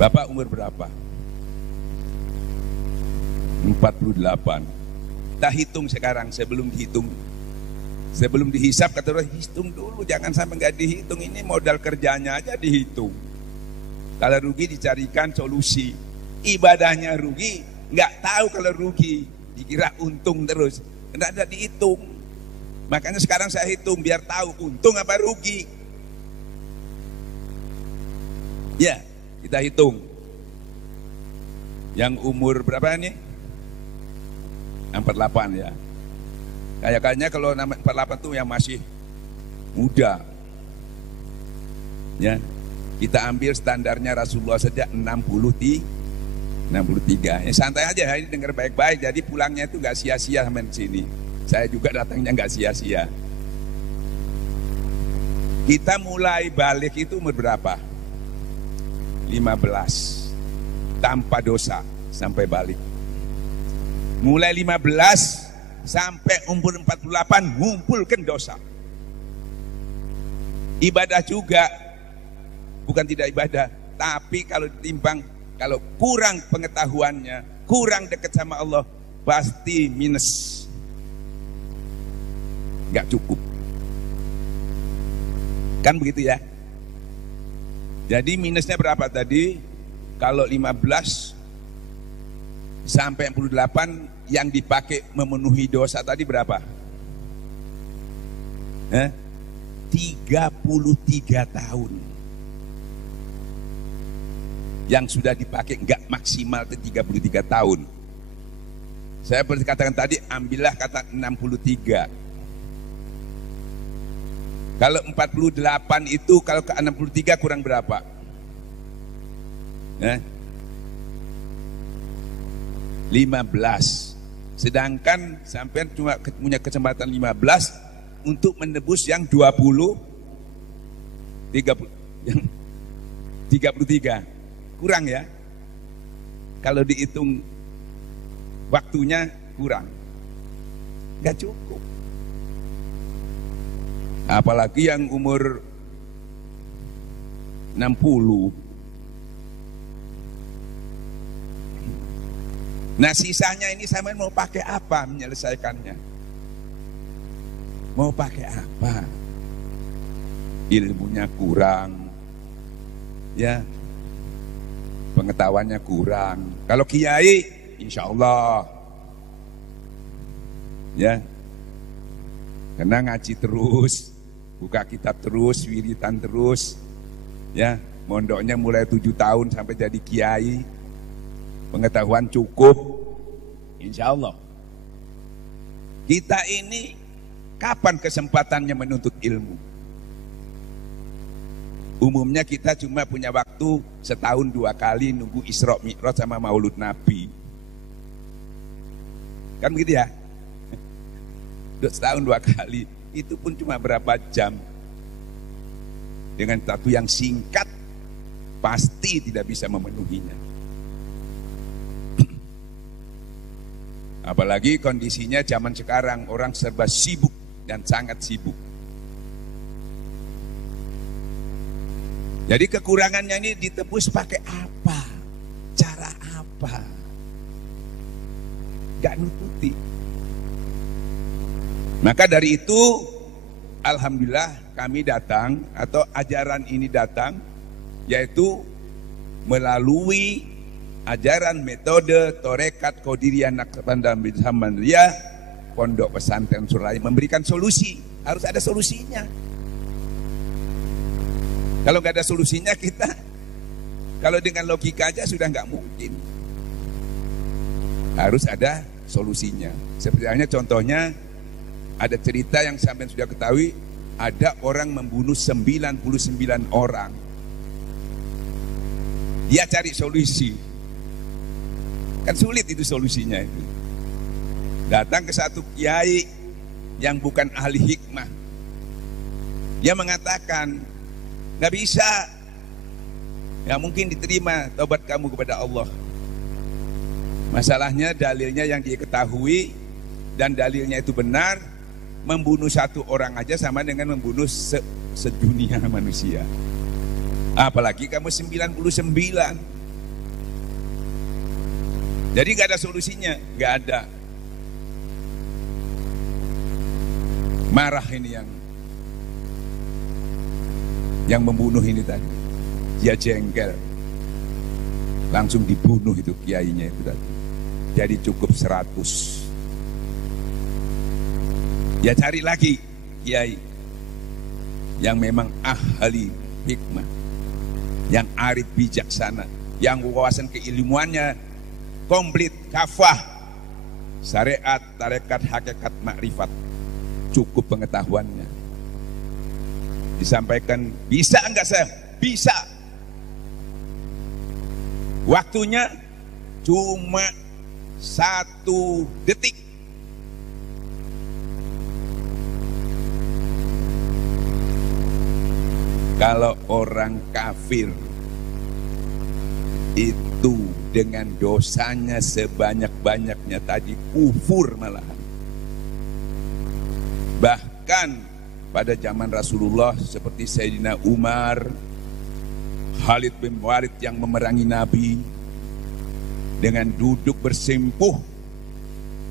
Bapak umur berapa? 48. Kita hitung sekarang sebelum dihitung. Sebelum dihisap kata orang, hitung dulu, jangan sampai nggak dihitung. Ini modal kerjanya aja dihitung. Kalau rugi dicarikan solusi. Ibadahnya rugi, nggak tahu kalau rugi, dikira untung terus. Nggak ada dihitung. Makanya sekarang saya hitung biar tahu untung apa rugi. Ya, kita hitung. Yang umur berapa nih? 48 ya. Kayaknya kalau 48 tuh yang masih muda. Ya. Kita ambil standarnya Rasulullah saja 63. Ya, santai aja, ini dengar baik-baik. Jadi pulangnya itu nggak sia-sia sampai sini. Saya juga datangnya nggak sia-sia. Kita mulai balik itu umur berapa? 15. Tanpa dosa sampai balik. Mulai 15 sampai umur 48 ngumpulkan dosa. Ibadah juga bukan tidak ibadah, tapi kalau ditimbang, kalau kurang pengetahuannya, kurang dekat sama Allah, pasti minus. Nggak cukup. Kan begitu ya? Jadi minusnya berapa tadi? Kalau 15 sampai 48 yang dipakai memenuhi dosa tadi berapa? 33 tahun. Yang sudah dipakai nggak maksimal itu 33 tahun. Saya berkatakan tadi, ambillah kata 63. Kalau 48 itu, kalau ke 63 kurang berapa? 15. Sedangkan sampai cuma punya kesempatan 15 untuk menebus yang 20, 33. Kurang ya. Kalau dihitung waktunya kurang. Nggak cukup. Apalagi yang umur 60. Nah sisanya ini sampean mau pakai apa menyelesaikannya? Mau pakai apa? Ilmunya kurang, ya, pengetahuannya kurang. Kalau kiai, insya Allah, ya, karena ngaji terus, buka kitab terus, wiritan terus, ya, mondoknya mulai 7 tahun sampai jadi kiai. Pengetahuan cukup, insya Allah. Kita ini kapan kesempatannya menuntut ilmu? Umumnya kita cuma punya waktu setahun 2 kali nunggu Isra Mi'raj sama Maulud Nabi. Kan begitu ya? Setahun 2 kali, itu pun cuma berapa jam. Dengan waktu yang singkat, pasti tidak bisa memenuhinya. Apalagi kondisinya zaman sekarang, orang serba sibuk dan sangat sibuk. Jadi kekurangannya ini ditebus pakai apa? Cara apa? Gak nututi. Maka dari itu, alhamdulillah kami datang, atau ajaran ini datang, yaitu melalui ajaran metode Torekat Qadiriyah Naqsybaniyah Hamdiyah, Pondok Pesantren Surai memberikan solusi. Harus ada solusinya. Kalau nggak ada solusinya, kita kalau dengan logika aja sudah nggak mungkin. Harus ada solusinya. Seperti halnya contohnya, ada cerita yang sampai sudah ketahui, ada orang membunuh 99 orang. Dia cari solusi. Kan sulit itu solusinya itu. Datang ke satu kiai yang bukan ahli hikmah. Dia mengatakan, nggak bisa. Ya mungkin diterima taubat kamu kepada Allah. Masalahnya dalilnya yang dia ketahui dan dalilnya itu benar, membunuh 1 orang aja sama dengan membunuh sedunia manusia. Apalagi kamu 99. Jadi nggak ada solusinya, nggak ada. Marah ini yang membunuh ini tadi. Dia jengkel, langsung dibunuh itu kiainya itu tadi. Jadi cukup 100. Ya cari lagi kiai yang memang ahli hikmah, yang arif bijaksana, yang wawasan keilmuannya komplit, kafah, syariat, tarekat, hakikat, makrifat, cukup pengetahuannya. Disampaikan, bisa enggak saya? Bisa. Waktunya cuma 1 detik. Kalau orang kafir itu dengan dosanya sebanyak-banyaknya tadi kufur malahan. Bahkan pada zaman Rasulullah seperti Sayyidina Umar, Khalid bin Walid yang memerangi Nabi, dengan duduk bersimpuh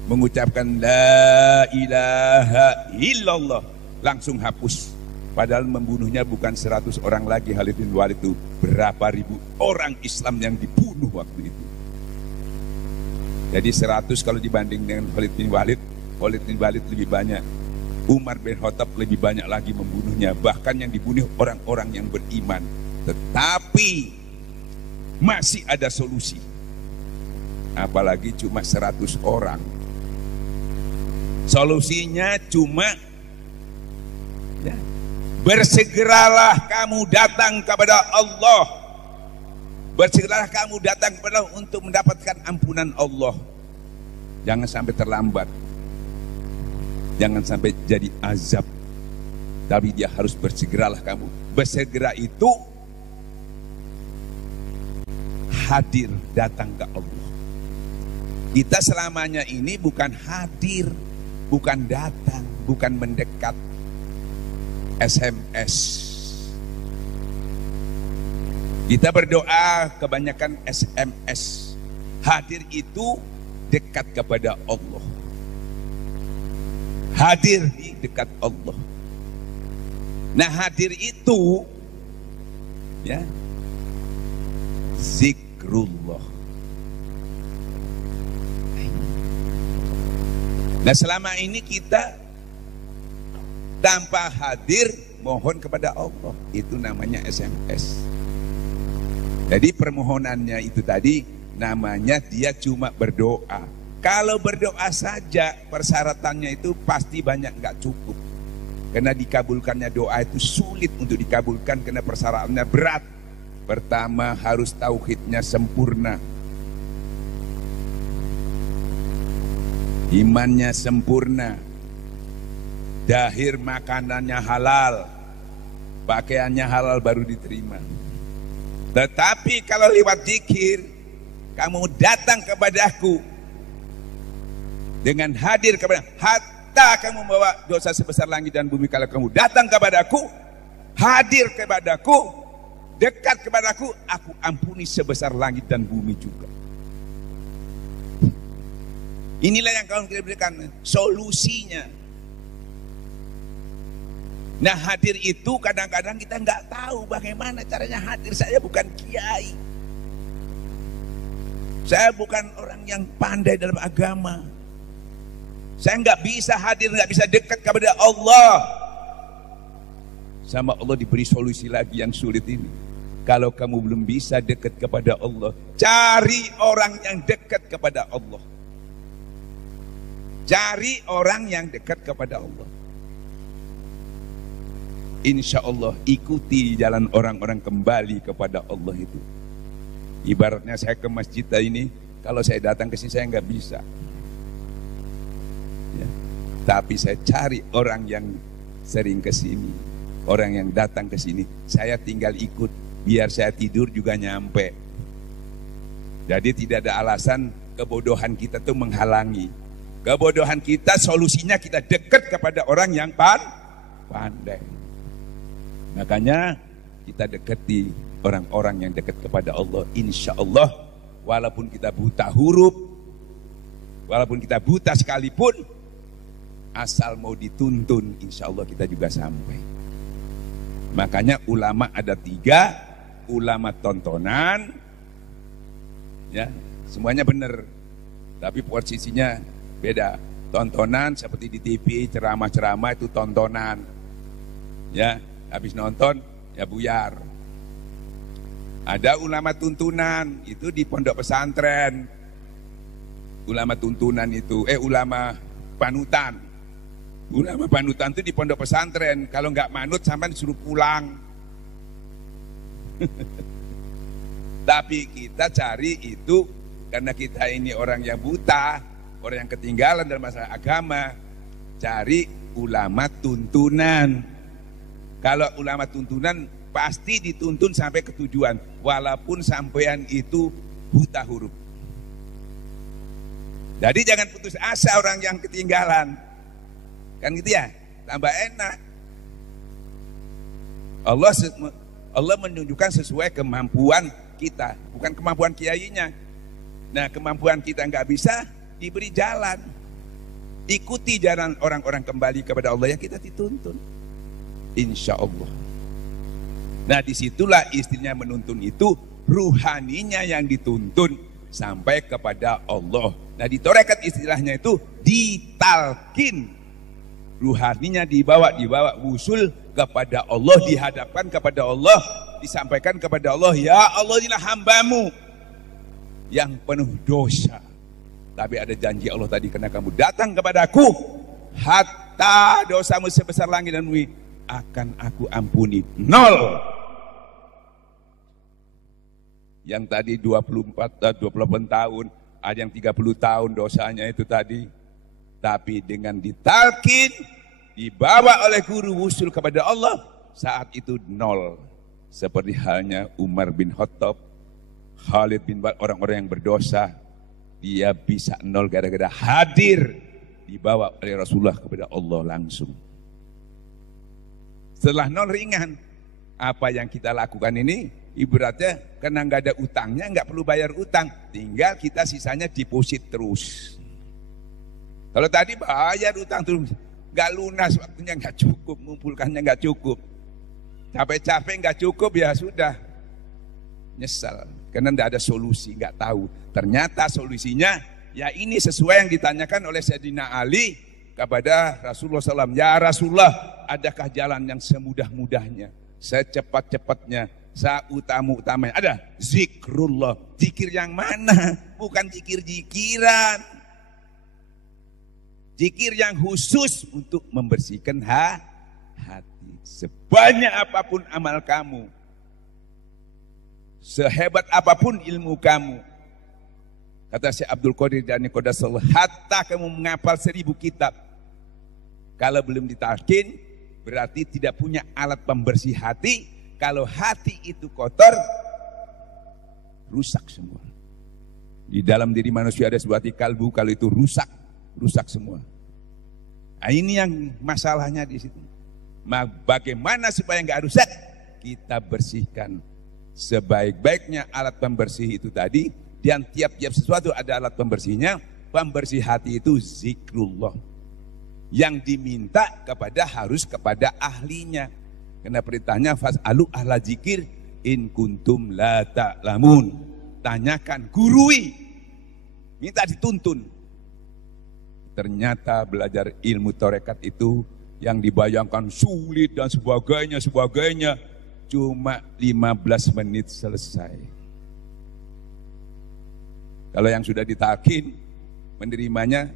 mengucapkan la ilaha illallah, langsung hapus. Padahal membunuhnya bukan 100 orang lagi Khalid bin Walid, itu berapa ribu orang Islam yang dibunuh waktu itu. Jadi 100 kalau dibanding dengan Khalid bin Walid lebih banyak. Umar bin Khattab lebih banyak lagi membunuhnya. Bahkan yang dibunuh orang-orang yang beriman. Tetapi masih ada solusi. Apalagi cuma 100 orang. Solusinya cuma ya, bersegeralah kamu datang kepada Allah. Bersegeralah kamu datang kepada Allah untuk mendapatkan ampunan Allah. Jangan sampai terlambat. Jangan sampai jadi azab. Tapi dia harus bersegeralah kamu. Bersegera itu hadir datang ke Allah. Kita selamanya ini bukan hadir, bukan datang, bukan mendekat. SMS. Kita berdoa kebanyakan SMS. Hadir itu dekat kepada Allah. Hadir di dekat Allah. Nah, hadir itu ya zikrullah. Nah, selama ini kita tanpa hadir mohon kepada Allah, itu namanya SMS. Jadi permohonannya itu tadi namanya dia cuma berdoa. Kalau berdoa saja persyaratannya itu pasti banyak, nggak cukup. Karena dikabulkannya doa itu sulit untuk dikabulkan karena persyaratannya berat. Pertama harus tauhidnya sempurna, imannya sempurna, dahir makanannya halal, pakaiannya halal baru diterima. Tetapi kalau lewat zikir, kamu datang kepadaku dengan hadir kepada, hatta kamu membawa dosa sebesar langit dan bumi. Kalau kamu datang kepadaku, hadir kepadaku, dekat kepadaku, aku ampuni sebesar langit dan bumi juga. Inilah yang kamu berikan solusinya. Nah, hadir itu kadang-kadang kita nggak tahu bagaimana caranya hadir. Saya bukan kiai, saya bukan orang yang pandai dalam agama. Saya nggak bisa hadir, nggak bisa dekat kepada Allah. Sama Allah diberi solusi lagi yang sulit ini. Kalau kamu belum bisa dekat kepada Allah, cari orang yang dekat kepada Allah. Cari orang yang dekat kepada Allah. Insya Allah ikuti jalan orang-orang kembali kepada Allah itu. Ibaratnya saya ke masjid ini, kalau saya datang ke sini saya nggak bisa. Ya. Tapi saya cari orang yang sering ke sini, orang yang datang ke sini. Saya tinggal ikut, biar saya tidur juga nyampe. Jadi tidak ada alasan kebodohan kita tuh menghalangi. Kebodohan kita solusinya kita dekat kepada orang yang pandai. Makanya kita dekati orang-orang yang dekat kepada Allah. Insya Allah walaupun kita buta huruf, Walaupun kita buta sekalipun, asal mau dituntun, insya Allah kita juga sampai. Makanya ulama ada 3, ulama tontonan, ya semuanya benar, tapi posisinya beda. Tontonan seperti di TV, ceramah-ceramah itu tontonan, ya habis nonton ya buyar. Ada ulama tuntunan, itu di pondok pesantren. Ulama tuntunan itu, ulama panutan. Ulama panutan itu di pondok pesantren. Kalau nggak manut sampai disuruh pulang. Tapi kita cari itu karena kita ini orang yang buta, orang yang ketinggalan dalam masalah agama. Cari ulama tuntunan. Kalau ulama tuntunan pasti dituntun sampai ke tujuan, walaupun sampean itu buta huruf. Jadi jangan putus asa orang yang ketinggalan. Kan gitu ya, tambah enak. Allah menunjukkan sesuai kemampuan kita, bukan kemampuan kiainya. Nah, kemampuan kita nggak bisa, diberi jalan. Ikuti jalan orang-orang kembali kepada Allah yang kita dituntun. Insya Allah. Nah, disitulah istrinya menuntun itu, ruhaninya yang dituntun sampai kepada Allah. Nah, di tarekat istilahnya itu ditalkin. Ruhaninya dibawa wusul kepada Allah, dihadapkan kepada Allah, disampaikan kepada Allah, ya Allah, inilah hambamu yang penuh dosa. Tapi ada janji Allah tadi, karena kamu datang kepadaku, hatta dosamu sebesar langit dan bumi akan aku ampuni. 0. Yang tadi 28 tahun, ada yang 30 tahun dosanya itu tadi. Tapi dengan ditalkin, dibawa oleh guru wusul kepada Allah, saat itu 0. Seperti halnya Umar bin Khattab, Khalid bin Walid, orang-orang yang berdosa, dia bisa 0 gara-gara hadir, dibawa oleh Rasulullah kepada Allah langsung. Setelah 0 ringan, apa yang kita lakukan ini, ibaratnya karena nggak ada utangnya, nggak perlu bayar utang, tinggal kita sisanya deposit terus. Kalau tadi bayar utang terus, nggak lunas, waktunya nggak cukup, mengumpulkannya nggak cukup, capek-capek nggak cukup, ya sudah, nyesal karena nggak ada solusi, nggak tahu. Ternyata solusinya ya ini sesuai yang ditanyakan oleh Sayyidina Ali kepada Rasulullah SAW. Ya Rasulullah, adakah jalan yang semudah-mudahnya, secepat-cepatnya, seutama-utamanya? Ada zikrullah. Zikir yang mana? Bukan zikir-zikiran. Zikir yang khusus untuk membersihkan hati. Sebanyak apapun amal kamu, sehebat apapun ilmu kamu, kata Syekh Abdul Qadir Jani Qadassallah, hatta kamu menghafal 1000 kitab, kalau belum ditalkin, berarti tidak punya alat pembersih hati. Kalau hati itu kotor, rusak semua. Di dalam diri manusia ada sebuah hati kalbu, kalau itu rusak semua. Nah, ini yang masalahnya di situ. Bagaimana supaya nggak rusak? Kita bersihkan sebaik-baiknya alat pembersih itu tadi, dan tiap-tiap sesuatu ada alat pembersihnya. Pembersih hati itu zikrullah. Yang diminta harus kepada ahlinya. Karena perintahnya fas'alu ahla zikir in kuntum la ta'lamun. Tanyakan, gurui, minta dituntun. Ternyata belajar ilmu tarekat itu yang dibayangkan sulit dan sebagainya, cuma 15 menit selesai. Kalau yang sudah ditalkin, menerimanya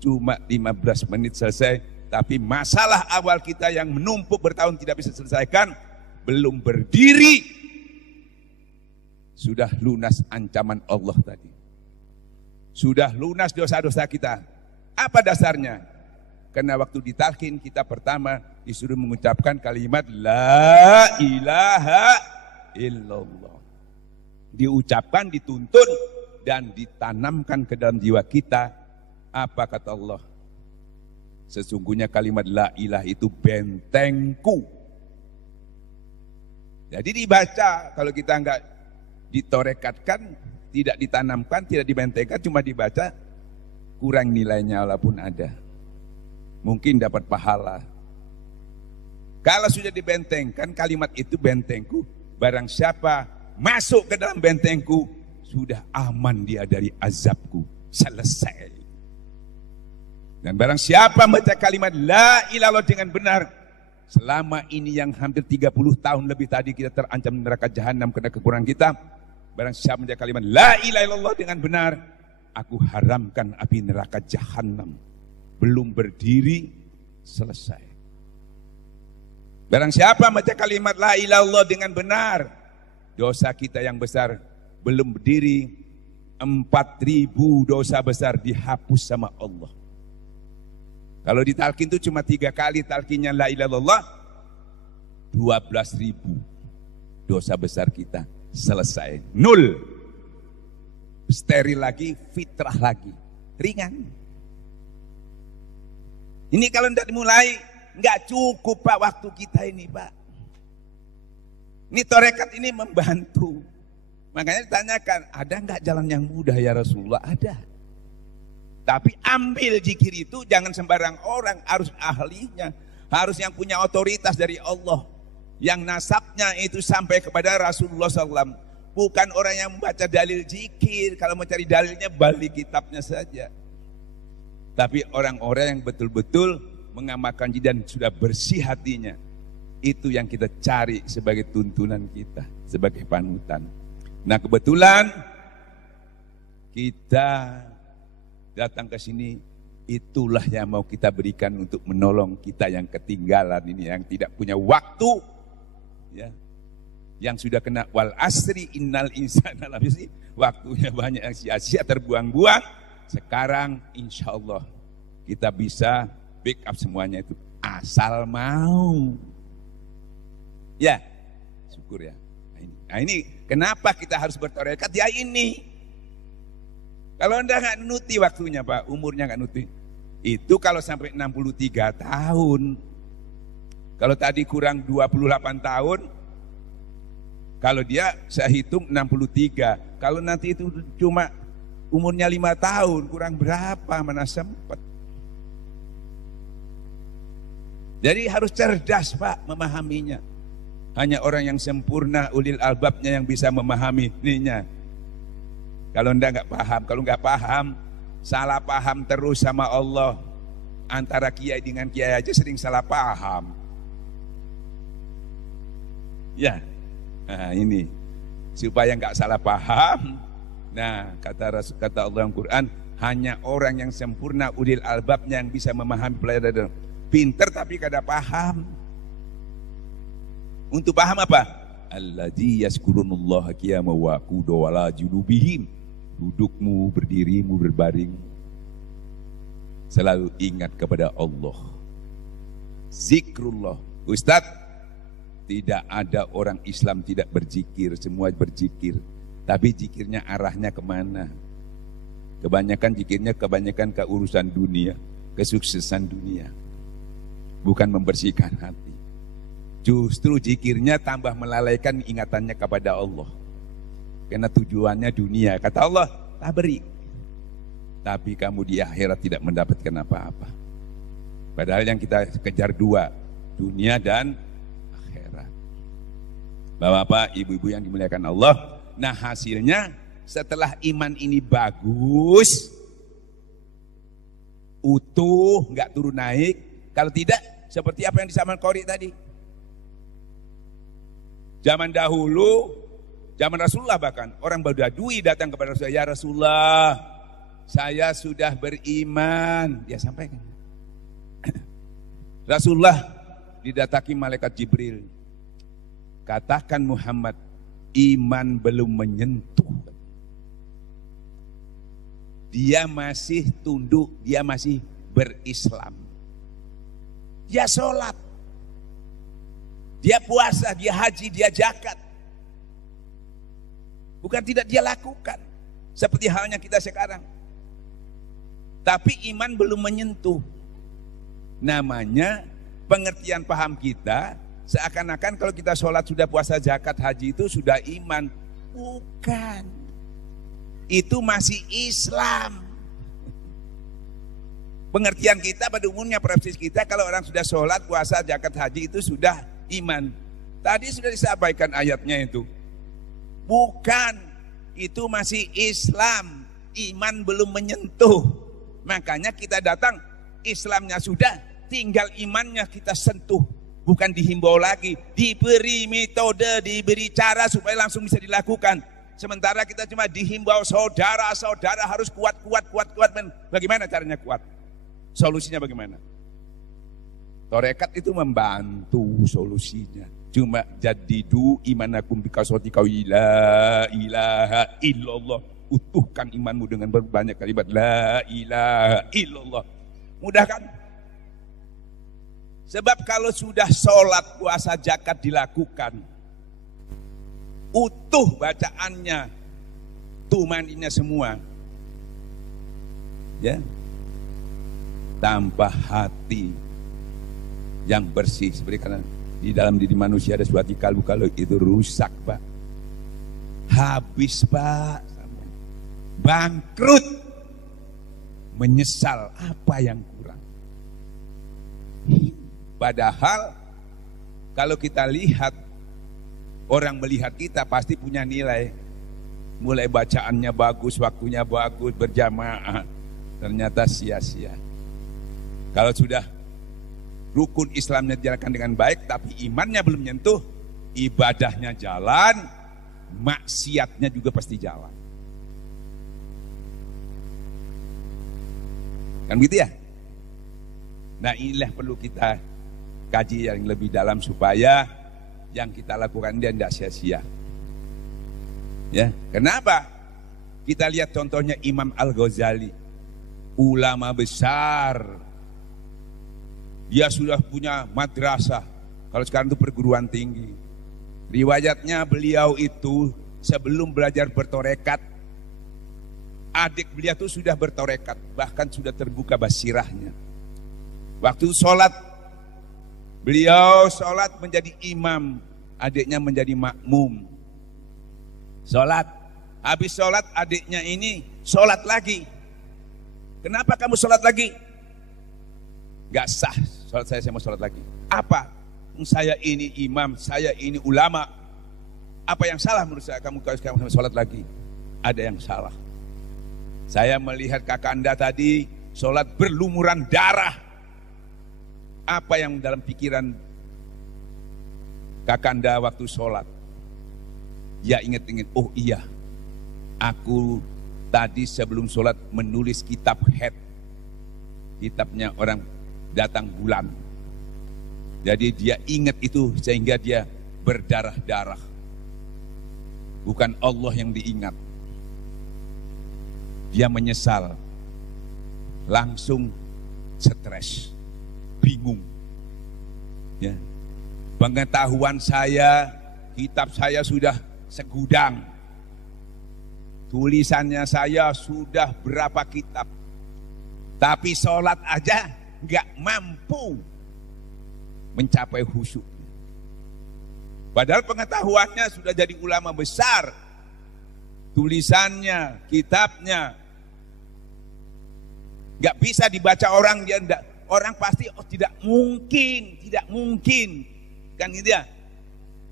cuma 15 menit selesai. Tapi masalah awal kita yang menumpuk bertahun tidak bisa selesaikan, belum berdiri, sudah lunas ancaman Allah tadi. Sudah lunas dosa-dosa kita. Apa dasarnya? Karena waktu ditalkin kita pertama disuruh mengucapkan kalimat La ilaha illallah. Diucapkan, dituntun, dan ditanamkan ke dalam jiwa kita. Apa kata Allah? Sesungguhnya kalimat la ilaha itu bentengku. Jadi dibaca, kalau kita enggak ditorekatkan, tidak ditanamkan, tidak dibentengkan, cuma dibaca, kurang nilainya walaupun ada. Mungkin dapat pahala. Kalau sudah dibentengkan kalimat itu, bentengku, barang siapa masuk ke dalam bentengku, sudah aman dia dari azabku. Selesai. Dan barang siapa membaca kalimat la ilaha illallah dengan benar, selama ini yang hampir 30 tahun lebih tadi kita terancam neraka jahanam karena kekurangan kita, barang siapa membaca kalimat la ilaha illallah dengan benar, aku haramkan api neraka jahanam. Belum berdiri, selesai. Barang siapa membaca kalimat la ilaha illallah dengan benar, dosa kita yang besar belum berdiri, 4.000 dosa besar dihapus sama Allah. Kalau ditalkin itu cuma 3 kali talkinnya la ilaha illallah, 12.000 dosa besar kita selesai. 0. Steril lagi, fitrah lagi. Ringan. Ini kalau tidak dimulai, nggak cukup Pak waktu kita ini Pak. Ini tarekat ini membantu. Makanya ditanyakan, ada nggak jalan yang mudah ya Rasulullah? Ada. Tapi ambil zikir itu jangan sembarang orang, harus ahlinya, harus yang punya otoritas dari Allah, yang nasabnya itu sampai kepada Rasulullah SAW. Bukan orang yang membaca dalil zikir, kalau mau cari dalilnya balik kitabnya saja. Tapi orang-orang yang betul-betul mengamalkan dan sudah bersih hatinya, itu yang kita cari sebagai tuntunan kita, sebagai panutan. Nah kebetulan kita datang ke sini, itulah yang mau kita berikan untuk menolong kita yang ketinggalan ini, yang tidak punya waktu, ya, yang sudah kena wal asri innal insana lafi, waktunya banyak yang sia-sia terbuang-buang. Sekarang insya Allah kita bisa backup semuanya itu, asal mau. Ya, syukur ya. Nah ini kenapa kita harus bertarekat ya ini. Kalau Anda nggak nuti waktunya Pak, umurnya nggak nuti, itu kalau sampai 63 tahun, kalau tadi kurang 28 tahun, kalau dia saya hitung 63, kalau nanti itu cuma umurnya 5 tahun, kurang berapa, mana sempat. Jadi harus cerdas Pak memahaminya. Hanya orang yang sempurna, ulil albabnya yang bisa memahaminya. Kalau nggak paham, kalau nggak paham, salah paham terus sama Allah. Antara kiai dengan kiai aja sering salah paham. Ya, nah ini supaya nggak salah paham. Nah kata Allah yang Quran, hanya orang yang sempurna ulil albabnya yang bisa memahami pelajaran. Pinter tapi kada paham. Untuk paham apa? Alladzi yazkurunallaha qiyaman wa qu'udan wa ala junubihim. Dudukmu, berdirimu, berbaring, selalu ingat kepada Allah. Zikrullah. Ustadz, tidak ada orang Islam tidak berzikir, semua berzikir. Tapi zikirnya arahnya kemana? Kebanyakan zikirnya ke urusan dunia, kesuksesan dunia. Bukan membersihkan hati. Justru zikirnya tambah melalaikan ingatannya kepada Allah. Karena tujuannya dunia. Kata Allah, tak beri. Tapi kamu di akhirat tidak mendapatkan apa-apa. Padahal yang kita kejar 2, dunia dan akhirat. Bapak-bapak, ibu-ibu yang dimuliakan Allah. Nah hasilnya setelah iman ini bagus, utuh, nggak turun naik. Kalau tidak, seperti apa yang disampaikan Qori tadi. Zaman dahulu, zaman Rasulullah bahkan, orang Badui datang kepada Rasulullah, ya Rasulullah, saya sudah beriman. Dia sampaikan. Rasulullah didatangi malaikat Jibril. Katakan Muhammad, iman belum menyentuh. Dia masih tunduk, dia masih berislam. Dia sholat, dia puasa, dia haji, dia zakat. Bukan tidak dia lakukan, seperti halnya kita sekarang. Tapi iman belum menyentuh. Namanya pengertian paham kita, seakan-akan kalau kita sholat, sudah puasa, zakat, haji itu sudah iman. Bukan. Itu masih Islam. Pengertian kita pada umumnya, persepsi kita, kalau orang sudah sholat, puasa, zakat, haji itu sudah iman. Tadi sudah disampaikan ayatnya itu. Bukan, itu masih Islam. Iman belum menyentuh. Makanya kita datang, Islamnya sudah, tinggal imannya kita sentuh. Bukan dihimbau lagi, diberi metode, diberi cara supaya langsung bisa dilakukan. Sementara kita cuma dihimbau, saudara-saudara harus kuat. Bagaimana caranya kuat? Solusinya bagaimana? Torekat itu membantu solusinya. Cuma jadidu imanakum bikasrati qauli la ilaha illallah. Utuhkan imanmu dengan berbanyak kalimat la ilaha illallah. Mudah kan? Sebab kalau sudah sholat, puasa, zakat dilakukan, utuh bacaannya, tumaninnya semua, ya, tanpa hati yang bersih. Seperti karena di dalam diri manusia ada suatu kalbu, kalau itu rusak, Pak, habis, Pak, bangkrut, menyesal apa yang kurang. Padahal kalau kita lihat, orang melihat kita pasti punya nilai. Mulai bacaannya bagus, waktunya bagus, berjamaah, ternyata sia-sia. Kalau sudah rukun Islamnya dijalankan dengan baik, tapi imannya belum nyentuh, ibadahnya jalan, maksiatnya juga pasti jalan. Kan gitu ya? Nah, inilah perlu kita kaji yang lebih dalam supaya yang kita lakukan dia tidak sia-sia. Ya, kenapa? Kita lihat contohnya Imam Al-Ghazali, ulama besar. Dia sudah punya madrasah. Kalau sekarang itu perguruan tinggi. Riwayatnya beliau itu sebelum belajar bertorekat, adik beliau itu sudah bertorekat, bahkan sudah terbuka basirahnya. Waktu sholat, beliau sholat menjadi imam, adiknya menjadi makmum. Sholat, habis sholat adiknya ini sholat lagi. Kenapa kamu sholat lagi? Gak sah sholat saya mau sholat lagi. Apa? Saya ini imam, saya ini ulama. Apa yang salah menurut saya kamu sholat lagi? Ada yang salah. Saya melihat kakanda tadi sholat berlumuran darah. Apa yang dalam pikiran kakanda waktu sholat? Ya ingat-ingat, oh iya, aku tadi sebelum sholat menulis kitab head, kitabnya orang datang bulan. Jadi dia ingat itu sehingga dia berdarah-darah. Bukan Allah yang diingat. Dia menyesal, langsung stres, bingung. Ya. Pengetahuan saya, kitab saya sudah segudang. Tulisannya saya sudah berapa kitab. Tapi sholat aja nggak mampu mencapai khusyuk. Padahal pengetahuannya sudah jadi ulama besar. Tulisannya, kitabnya nggak bisa dibaca orang, dia enggak, orang pasti oh tidak mungkin kan gitu ya.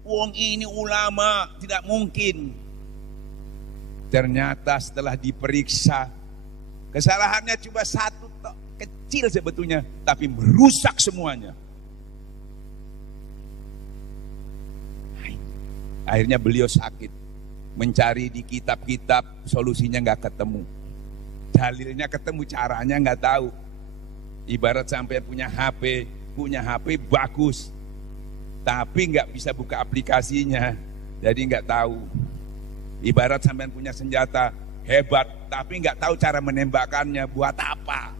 Wong ini ulama, tidak mungkin. Ternyata setelah diperiksa, kesalahannya cuma satu kecil sebetulnya, tapi merusak semuanya. Akhirnya beliau sakit, mencari di kitab-kitab, solusinya nggak ketemu. Dalilnya ketemu, caranya nggak tahu. Ibarat sampai punya HP bagus, tapi nggak bisa buka aplikasinya, jadi nggak tahu. Ibarat sampai punya senjata hebat, tapi nggak tahu cara menembakkannya, buat apa?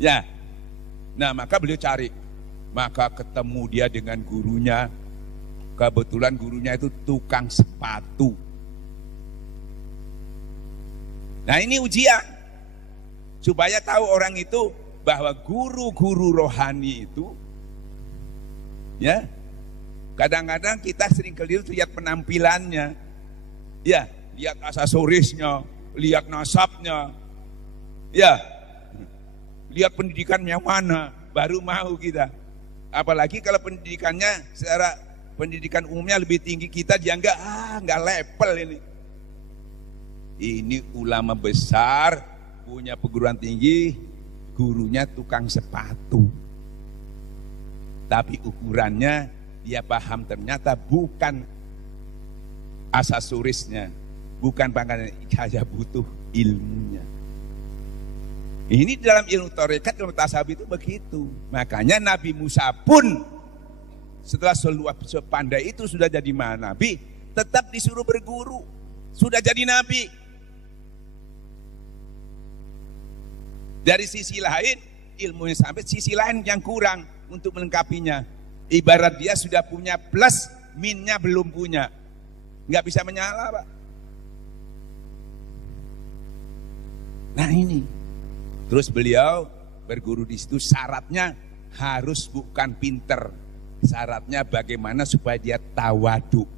Ya, nah maka beliau cari, maka ketemu dia dengan gurunya. Kebetulan gurunya itu tukang sepatu. Nah ini ujian, supaya tahu orang itu bahwa guru-guru rohani itu, ya, kadang-kadang kita sering keliru lihat penampilannya, ya, lihat aksesorisnya, lihat nasabnya, ya, lihat pendidikannya mana, baru mau kita. Apalagi kalau pendidikannya secara pendidikan umumnya lebih tinggi, kita dia nggak level ini. Ini ulama besar, punya perguruan tinggi, gurunya tukang sepatu. Tapi ukurannya dia paham ternyata bukan asesorisnya, bukan pangkatnya, saja butuh ilmunya. Ini dalam ilmu tarekat, ilmu tasawuf itu begitu. Makanya Nabi Musa pun setelah sepandai itu sudah jadi nabi, tetap disuruh berguru. Sudah jadi nabi. Dari sisi lain, ilmunya sampai sisi lain yang kurang untuk melengkapinya. Ibarat dia sudah punya plus, minnya belum punya. Nggak bisa menyala, Pak. Nah ini. Terus beliau berguru di situ, syaratnya harus bukan pinter. Syaratnya bagaimana supaya dia tawadu,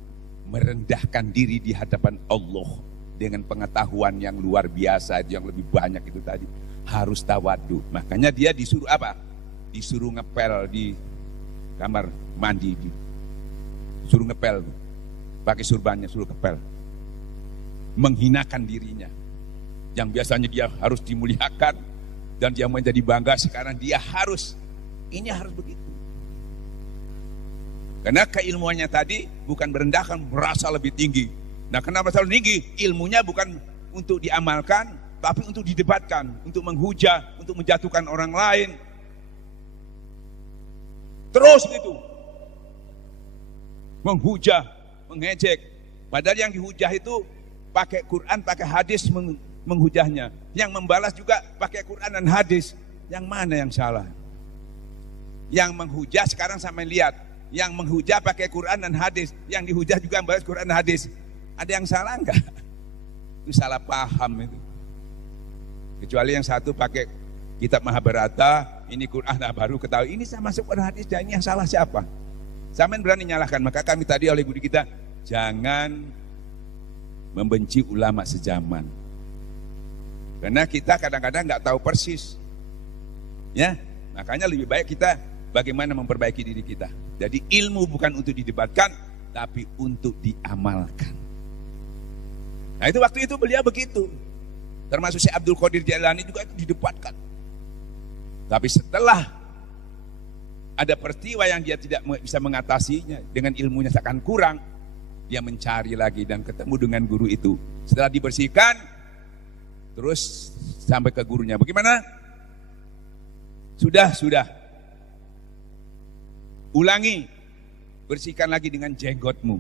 merendahkan diri di hadapan Allah dengan pengetahuan yang luar biasa, yang lebih banyak itu tadi. Harus tawadu. Makanya dia disuruh apa? Disuruh ngepel di kamar mandi, disuruh ngepel, pakai surbannya suruh ngepel, menghinakan dirinya. Yang biasanya dia harus dimuliakan dan dia menjadi bangga, sekarang dia harus, ini harus begitu. Karena keilmuannya tadi bukan merendahkan, merasa lebih tinggi. Nah, kenapa selalu tinggi? Ilmunya bukan untuk diamalkan, tapi untuk didebatkan, untuk menghujah, untuk menjatuhkan orang lain. Terus gitu. Menghujah, mengejek. Padahal yang dihujah itu pakai Quran, pakai hadis menghujahnya. Yang membalas juga pakai Quran dan hadis. Yang mana yang salah? Yang menghujah sekarang sampai lihat. Yang menghujah pakai Quran dan hadis. Yang dihujah juga membalas Quran dan hadis. Ada yang salah enggak? Itu salah paham itu. Kecuali yang satu pakai kitab Mahabharata, ini Quran, nah baru ketahui ini sama masuk Quran hadis, dan ini yang salah siapa? Sampean berani nyalahkan. Maka kami tadi oleh guru kita, jangan membenci ulama sejaman. Karena kita kadang-kadang nggak tahu persis. Ya, makanya lebih baik kita bagaimana memperbaiki diri kita. Jadi ilmu bukan untuk didebatkan, tapi untuk diamalkan. Nah itu waktu itu beliau begitu. Termasuk Syekh Abdul Qadir Jailani juga itu didebatkan. Tapi setelah ada peristiwa yang dia tidak bisa mengatasinya, dengan ilmunya akan kurang, dia mencari lagi dan ketemu dengan guru itu. Setelah dibersihkan, terus sampai ke gurunya. Bagaimana? Sudah. Ulangi, bersihkan lagi dengan jenggotmu.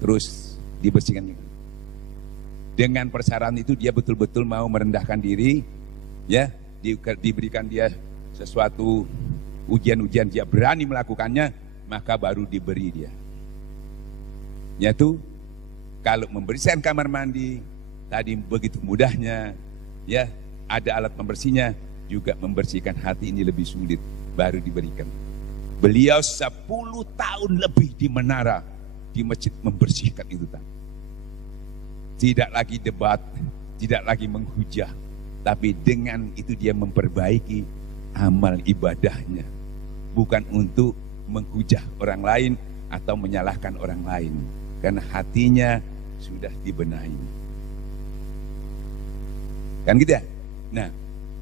Terus dibersihkan juga. Dengan persyaratan itu dia betul-betul mau merendahkan diri, ya, diberikan dia sesuatu ujian-ujian, dia berani melakukannya, maka baru diberi dia. Yaitu kalau membersihkan kamar mandi tadi begitu mudahnya, ya, ada alat pembersihnya, juga membersihkan hati ini lebih sulit, baru diberikan. Beliau 10 tahun lebih di menara, di masjid membersihkan itu tadi. Tidak lagi debat, tidak lagi menghujah, tapi dengan itu dia memperbaiki amal ibadahnya. Bukan untuk menghujah orang lain atau menyalahkan orang lain, karena hatinya sudah dibenahi. Kan gitu ya? Nah,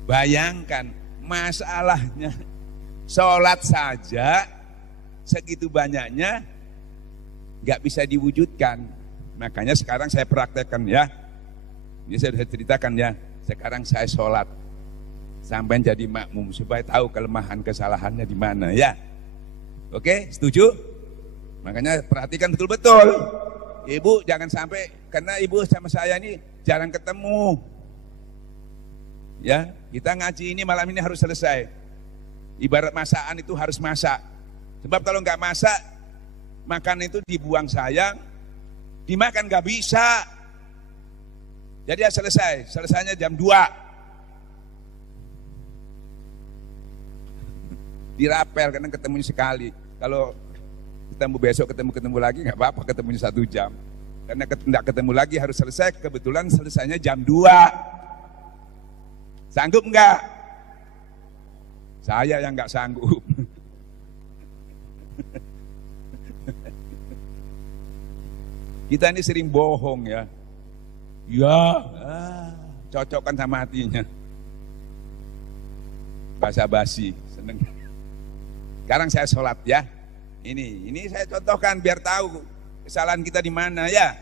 bayangkan masalahnya, sholat saja segitu banyaknya nggak bisa diwujudkan. Makanya sekarang saya praktekkan ya. Ini saya sudah ceritakan ya. Sekarang saya sholat sampai jadi makmum supaya tahu kelemahan kesalahannya di mana ya. Oke, setuju? Makanya perhatikan betul-betul. Ibu jangan sampai, karena ibu sama saya ini jarang ketemu. Ya, kita ngaji ini malam ini harus selesai. Ibarat masakan itu harus masak. Sebab kalau nggak masak, makan itu dibuang sayang. Dimakan gak bisa. Jadi ya selesainya jam 2. Dirapel karena ketemunya sekali. Kalau ketemu besok ketemu lagi gak apa-apa, ketemunya 1 jam. Karena tidak ketemu lagi harus selesai, kebetulan selesainya jam 2. Sanggup enggak? Saya yang enggak sanggup. Kita ini sering bohong ya. Ya, cocokkan sama hatinya. Basa-basi, seneng. Sekarang saya sholat ya. Ini saya contohkan biar tahu kesalahan kita di mana ya.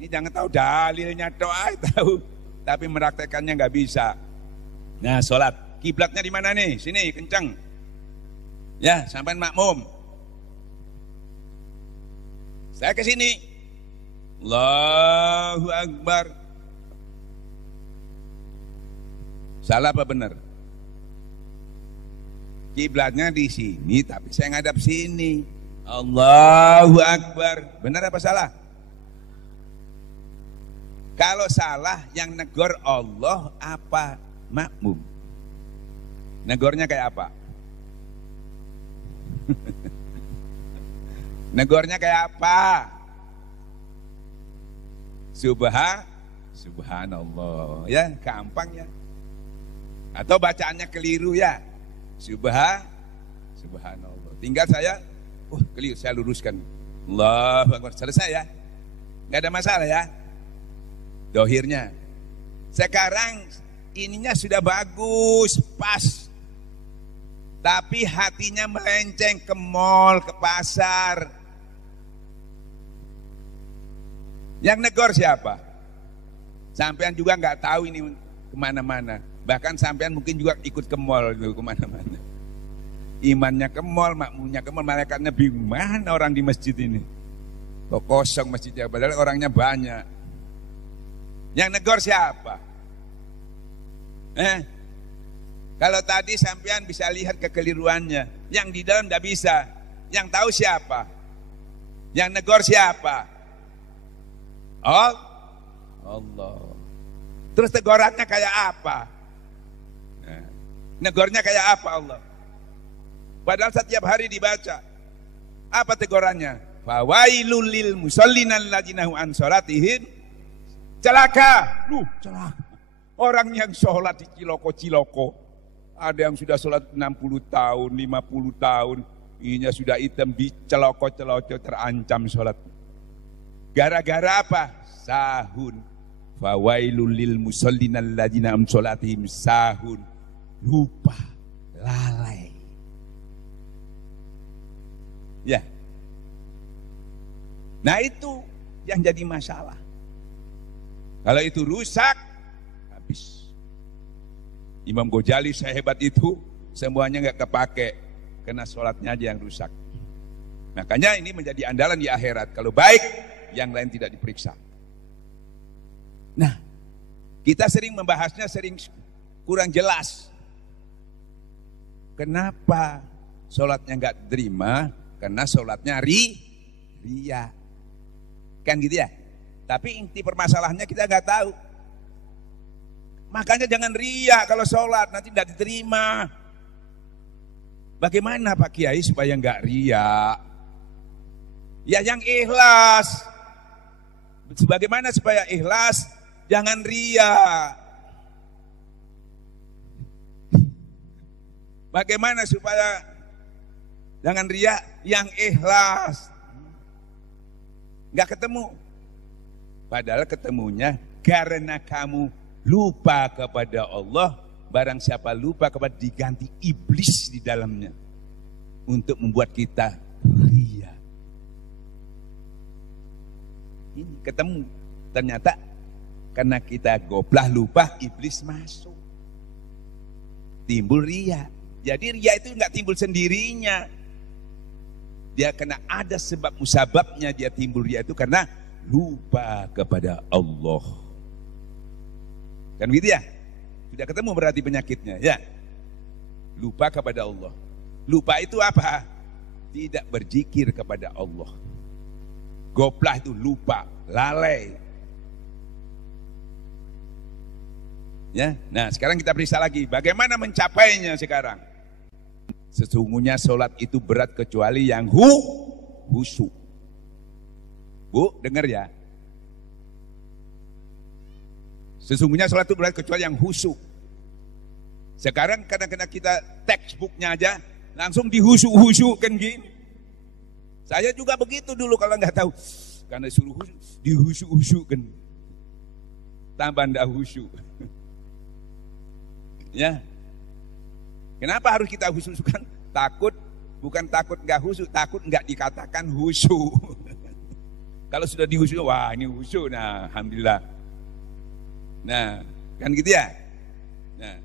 Ini jangan tahu dalilnya doa tahu, tapi meraktekannya nggak bisa. Nah, sholat kiblatnya di mana nih? Sini kencang. Ya, sampai makmum. Saya ke sini. Allahu Akbar. Salah apa benar? Kiblatnya di sini, tapi saya ngadap sini. Allahu Akbar. Benar apa salah? Kalau salah, yang negor Allah apa makmum? Negornya kayak apa? Negornya kayak apa? Subhanallah. Ya, gampang ya. Atau bacaannya keliru ya. Subhanallah. Tinggal saya, keliru, saya luruskan. Allahu Akbar. Selesai ya. Nggak ada masalah ya. Dohirnya. Sekarang ininya sudah bagus, pas. Tapi hatinya melenceng ke mall, ke pasar. Yang negor siapa? Sampean juga nggak tahu ini kemana-mana. Bahkan sampean mungkin juga ikut ke mall dulu kemana-mana. Imannya ke mall, makmumnya ke mall, malaikatnya bingung. Mana orang di masjid ini? Kok kosong masjidnya, padahal orangnya banyak. Yang negor siapa? Kalau tadi sampean bisa lihat kekeliruannya, yang di dalam tidak bisa. Yang tahu siapa? Yang negor siapa? Allah. Terus tegurannya kayak apa? Negornya kayak apa Allah? Padahal setiap hari dibaca. Apa tegurannya? Fawailul lil musallin alladzina hum an sholatihim. Celaka. Celaka. Orang yang sholat di ciloko-ciloko. Ada yang sudah sholat 60 tahun, 50 tahun. Ininya sudah hitam di celoko-celoko terancam sholat. Gara-gara apa? Sahun. Fawailul lil musallin alladzina hum sholatihim sahun. Lupa, lalai. Ya. Nah itu yang jadi masalah. Kalau itu rusak, habis. Imam Ghazali sehebat itu, semuanya nggak kepake, karena sholatnya aja yang rusak. Makanya ini menjadi andalan di akhirat. Kalau baik, yang lain tidak diperiksa. Nah, kita sering membahasnya, sering kurang jelas. Kenapa sholatnya nggak diterima? Karena sholatnya ria. Kan gitu ya? Tapi inti permasalahannya kita nggak tahu. Makanya jangan ria kalau sholat, nanti nggak diterima. Bagaimana Pak Kiai supaya nggak ria? Ya yang ikhlas. Sebagaimana supaya ikhlas, jangan ria. Bagaimana supaya jangan ria, yang ikhlas. Gak ketemu. Padahal ketemunya karena kamu lupa kepada Allah. Barang siapa lupa kepada, diganti iblis di dalamnya. Untuk membuat kita ria. Ini ketemu. Ternyata karena kita goplah lupa, iblis masuk. Timbul ria. Jadi ria itu enggak timbul sendirinya. Dia kena ada sebab musababnya dia timbul ria itu karena lupa kepada Allah. Kan gitu ya? Sudah ketemu berarti penyakitnya ya. Lupa kepada Allah. Lupa itu apa? Tidak berzikir kepada Allah. Goplah itu lupa, lalai. Ya, nah sekarang kita periksa lagi, bagaimana mencapainya sekarang? Sesungguhnya sholat itu berat kecuali yang khusyuk. Bu, dengar ya. Sesungguhnya sholat itu berat kecuali yang khusyuk. Sekarang kadang-kadang kita textbooknya aja langsung dihusuk-husukkan gini. Saya juga begitu dulu kalau nggak tahu, karena suruh husuk, dihusuk-husukkan. Tambah ndak husuk. Ya. Kenapa harus kita husuk-husukkan? Takut, bukan takut nggak husuk, takut nggak dikatakan husuk. Kalau sudah dihusuk, wah ini husuk, nah alhamdulillah. Nah, kan gitu ya. Nah,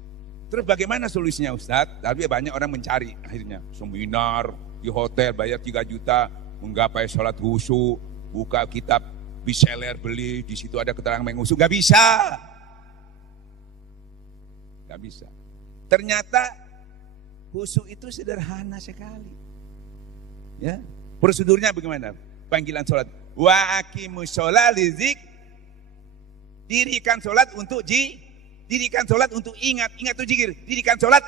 terus bagaimana solusinya Ustadz? Tapi banyak orang mencari akhirnya seminar di hotel bayar 3 juta menggapai sholat khusyuk, buka kitab bestseller beli, di situ ada keterangan menghusyuk. Gak bisa. Gak bisa. Ternyata khusyuk itu sederhana sekali. Ya, prosedurnya bagaimana? Panggilan sholat. Wa aqimus sholat lizik. Dirikan sholat untuk dirikan sholat untuk ingat tuh zikir. Dirikan sholat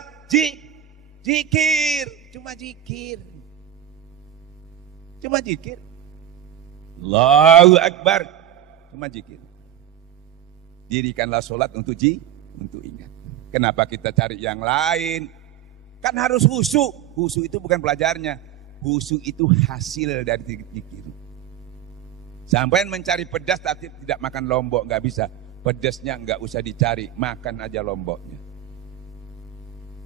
zikir, cuma zikir. Allahu Akbar, cuma zikir. Dirikanlah sholat untuk ingat. Kenapa kita cari yang lain? Kan harus khusyuk. Khusyuk itu bukan pelajarnya. Khusyuk itu hasil dari zikir. Sampai mencari pedas tapi tidak makan lombok, nggak bisa. Pedasnya nggak usah dicari, makan aja lomboknya.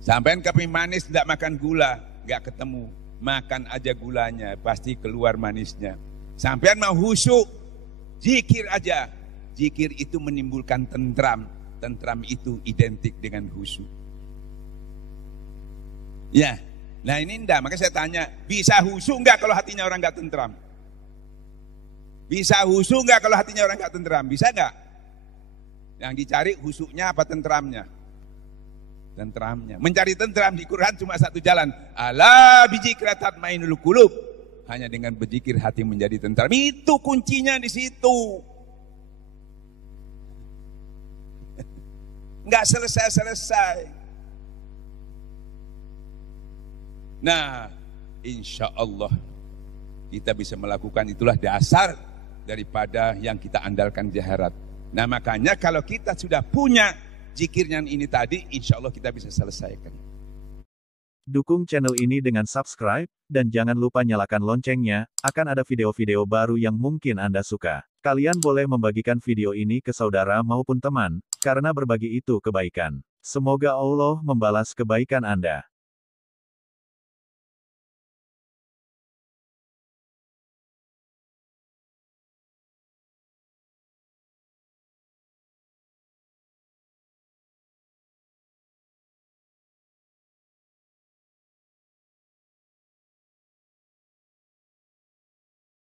Sampai kami manis tidak makan gula, nggak ketemu. Makan aja gulanya, pasti keluar manisnya. Sampai mau khusyuk, zikir aja. Zikir itu menimbulkan tentram. Tentram itu identik dengan khusyuk. Ya, nah ini enggak. Makanya saya tanya, bisa khusyuk enggak kalau hatinya orang enggak tentram? Bisa khusyuk enggak kalau hatinya orang enggak tentram? Bisa enggak? Yang dicari khusyuknya apa tentramnya? Tentramnya. Mencari tentram di Quran cuma satu jalan. Ala bizikra tatmainul qulub. Hanya dengan berzikir hati menjadi tentram. Itu kuncinya di situ. Enggak selesai-selesai. Nah, insya Allah kita bisa melakukan, itulah dasar daripada yang kita andalkan di akhirat. Nah makanya kalau kita sudah punya zikirnya ini tadi, insya Allah kita bisa selesaikan. Dukung channel ini dengan subscribe, dan jangan lupa nyalakan loncengnya, akan ada video-video baru yang mungkin Anda suka. Kalian boleh membagikan video ini ke saudara maupun teman, karena berbagi itu kebaikan. Semoga Allah membalas kebaikan Anda.